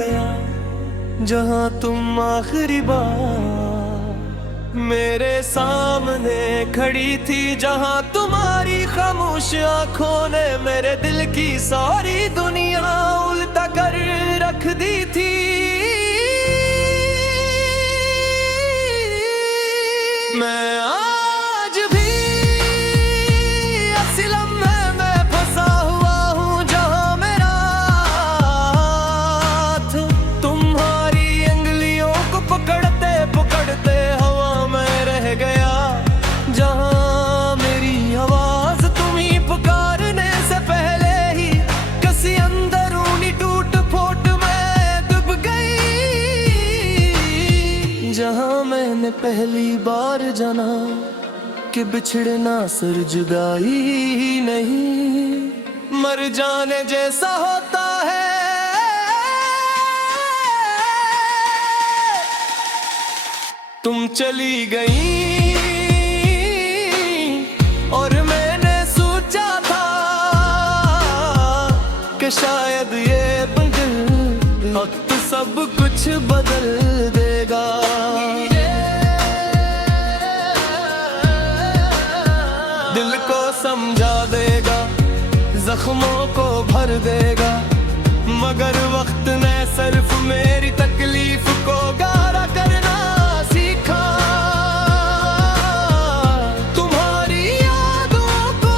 गया जहां तुम आखिरी बार मेरे सामने खड़ी थी, जहां तुम्हारी खामोश आंखों ने मेरे दिल की सारी दुनिया उल्टा कर रख दी थी। मैं आज भी असलम में फंसा हुआ हूँ, जहाँ मेरा हाथ तुम्हारी अंगलियों को पकड़ते पकड़ते हवा में रह गया, जहाँ मेरी आवाज तुम्ही पुकारने से पहले ही किसी अंदरूनी टूट फूट में डूब गई, जहाँ मैंने पहली बार जाना कि बिछड़ना सिर जुदाई ही नहीं, मर जाने जैसा होता है। तुम चली गई और मैंने सोचा था कि शायद ये बदल वक्त सब कुछ बदल देगा। दिल को समझा देगा, जख्मों को भर देगा, मगर वक्त ने सिर्फ मेरी तकलीफ को गारा करना सीखा। तुम्हारी यादों को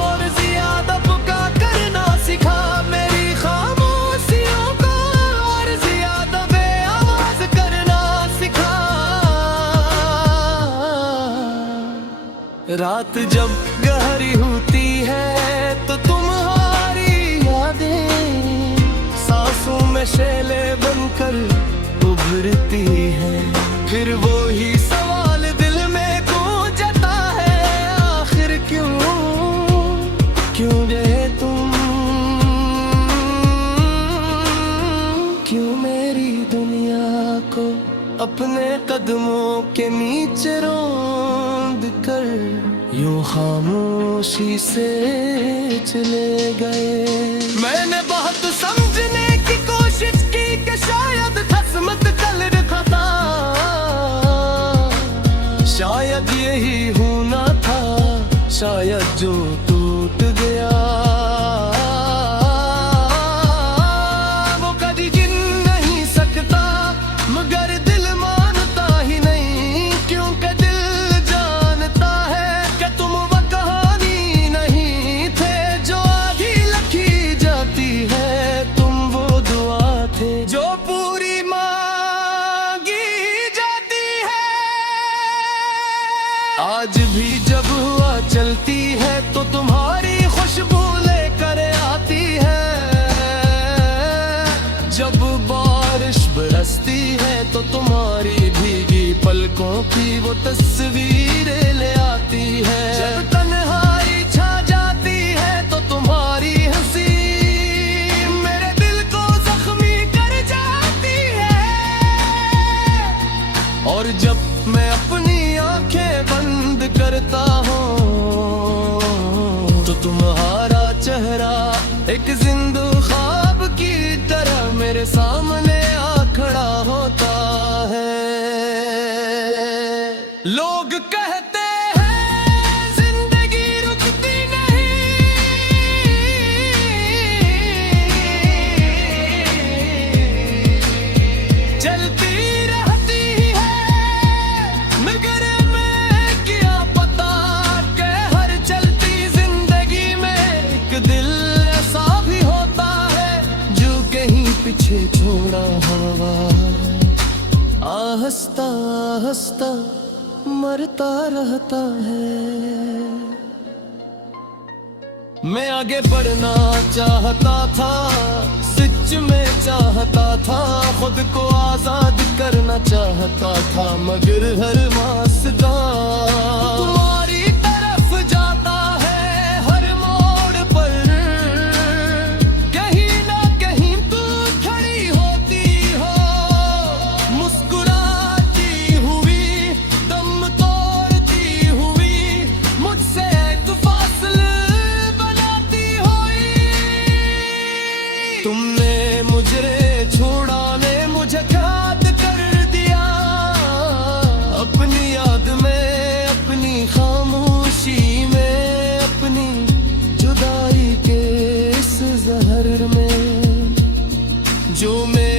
और ज्यादा पुका करना सीखा, मेरी खामोशियों को और ज्यादा बेआवाज करना सीखा। रात जब गहरी होती है तो तुम्हारी यादें सांसों में शैले बनकर उभरती हैं, फिर वो ही सवाल दिल में गूंजता है, आखिर क्यों रहे तुम, क्यों मेरी दुनिया को अपने कदमों के नीचे रौंद कर यूं खामोशी से चले गए। मैंने बहुत समझने की कोशिश की कि शायद किस्मत कल रखा था, शायद यही होना था, शायद जो टूट गया वो कभी गिन नहीं सकता, मगर दिल मानता ही नहीं, क्योंकि दिल जानता है कि तुम वो कहानी नहीं थे जो आधी लिखी जाती है, तुम वो दुआ थे जो पूरी मांगी जाती है। आज भी जब हुआ चलती है तो तुम्हारी खुशबू लेकर आती है, जब बारिश बरसती है तो तुम्हारी भीगी पलकों की वो तस्वीरें ले आती है, जब तन्हाई छा जाती है तो तुम्हारी हंसी मेरे दिल को जख्मी कर जाती है, और जब मैं अपनी आंखें बंद करता हूँ तो तुम्हारा चेहरा एक जिंदा ख्वाब की तरह मेरे सामने आ खड़ा होता है। लोग कहते हैं जिंदगी रुकती नहीं, चलती रहती है, मगर मैं क्या पता कि हर चलती जिंदगी में एक दिल ऐसा भी होता है जो कहीं पीछे छोड़ा हवा आहिस्ता आहिस्ता मरता रहता है। मैं आगे बढ़ना चाहता था, सच में चाहता था, खुद को आजाद करना चाहता था, मगर हर रास्ता तुम्हारी तरफ जाता है, हर मोड़ पर कहीं ना कहीं तू खड़ी होती हो, मुस्कुराती हुई, दम तोड़ती हुई, मुझसे एक फासले बनाती हुई। तुमने मुझे छोड़ा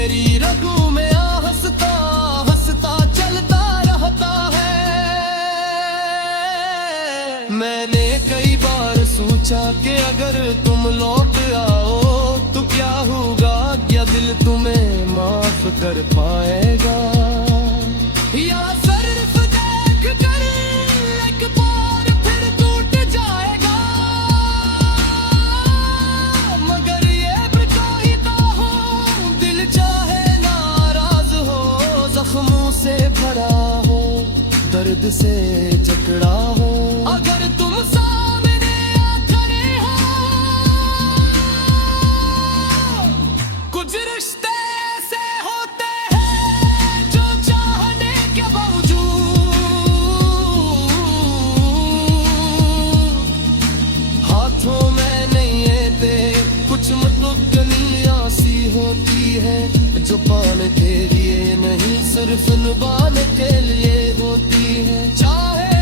तेरी रगों में आ हंसता हंसता चलता रहता है। मैंने कई बार सोचा कि अगर तुम लौट आओ तो क्या होगा, क्या दिल तुम्हें माफ कर पाएगा, या सिर्फ देख कर एक बार फिर टूट जाएगा। मगर ये भी कहता हूँ दिल चाहे नाराज हो, जख्मों से भरा हो, दर्द से जकड़ा हो, अगर तुम सामने आ खड़े हो। कुछ रिश्ते ऐसे होते हैं जो चाहने के बावजूद हाथों में नहीं आते। कुछ मतलब कलियां सी होती है जो पाने के लिए नहीं सिर्फ निभाने के लिए होती है। चाहे